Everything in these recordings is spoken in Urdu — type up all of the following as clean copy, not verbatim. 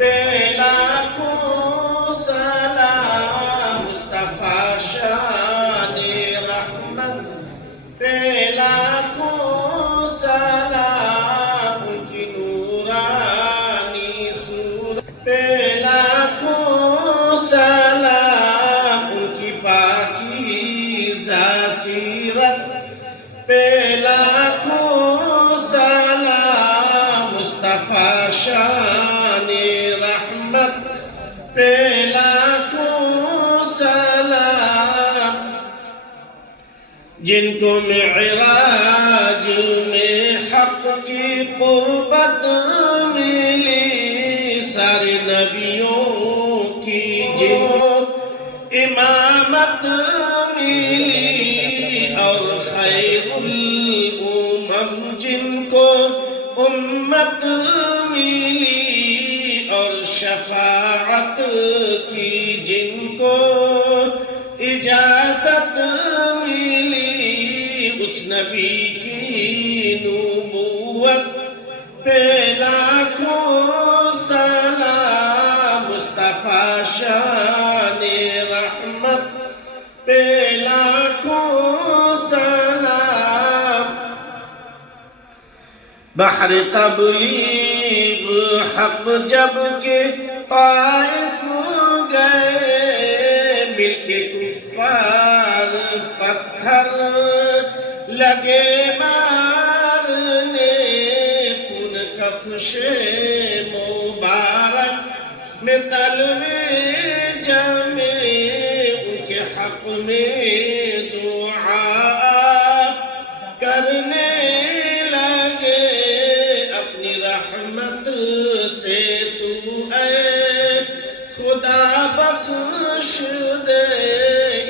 پہ لاکھوں سلام مصطفیٰ شان رحمت پہ لاکھوں سلام ان کی نورانی صورت پہ لاکھوں سلام ان کی پاکیزہ سیرت پہ لاکھوں سلام مصطفیٰ شان رحمت پہ لاکھوں سلام جن کو معراج میں حق کی قربت ملی سارے نبیوں کی جن کو امامت ملی اور خیر الامم جن کو امت ملی اور شفاعت کی جن کو اجازت ملی اس نبی کی نبوت پہ لاکھوں سلام مصطفیٰ شان رحمت پہ لاکھوں سلام بحر تبلیغ حق جب کہ طائف گئے مل کے کفار پتھر لگے مارنے خون کفش مبارک میں تلوے جمے ان کے حق میں دعا کرنے رحمت سے تو اے خدا بخش دے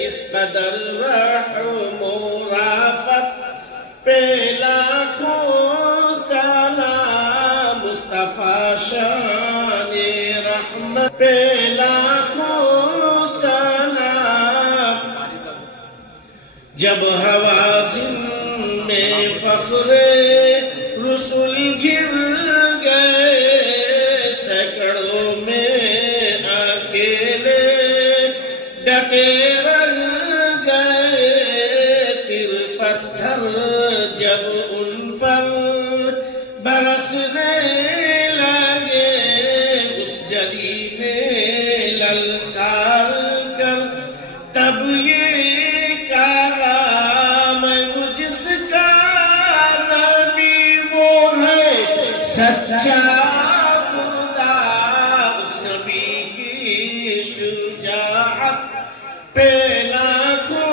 اس قدر رحم و رافت پہ لاکھوں سلام مصطفیٰ شان رحمت پہ لاکھوں سلام جب حوازن میں فخر رسول گر گئے سینکڑوں میں اکیلے ڈٹے رہ گئے تیر پتھر جب ان پر برسنے لگے اس جلی نے للکار کر تب یہ کہا میں جس کا سچا خدا اس نبی کی شجاعت پہ لاکھوں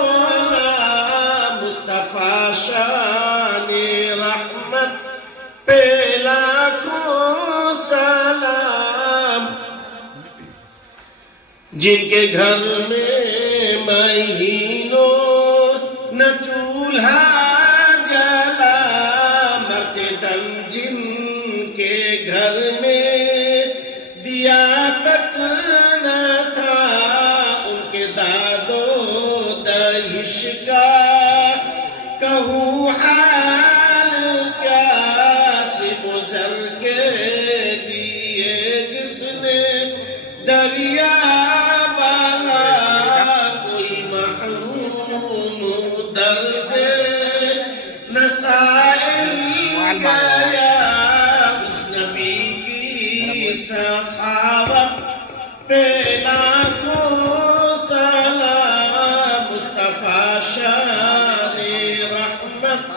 مصطفیٰ شان رحمت پہ لاکھوں سلام جن کے گھر میں مہینوں نہ چولہا جلا مرتے دم جن کے گھر میں دیا تک نہ تھا ان کے داد و دہش کا کہوں حال کیا سب زر کے دیے جس نے دریا بہا کوئی محروم در سے نہ سائل گیا سخاوت پہ لاکھوں سلام مصطفیٰ شان رحمت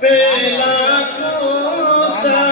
پہ لاکھوں سلام